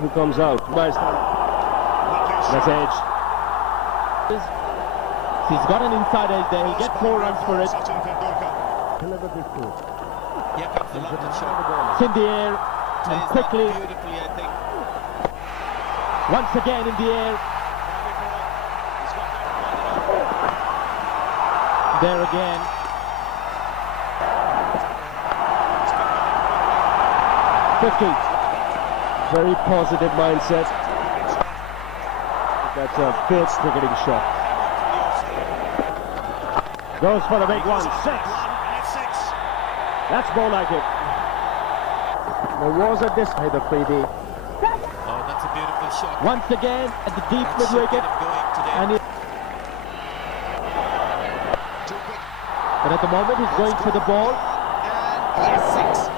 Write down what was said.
who comes out. That's edge. He's got an inside edge there. He'll get 4 runs for it. Delivered this through. Here comes the London shot. It's in the air and quickly. Beautifully, I think. Once again in the air. There again. Very positive mindset. That's a good cricketing shot. Goes for the big one. 6. That's more like it. There was a display the freebie. Oh, that's a beautiful shot. Once again at the deep mid wicket. But at the moment he's going for the ball. And yes, 6.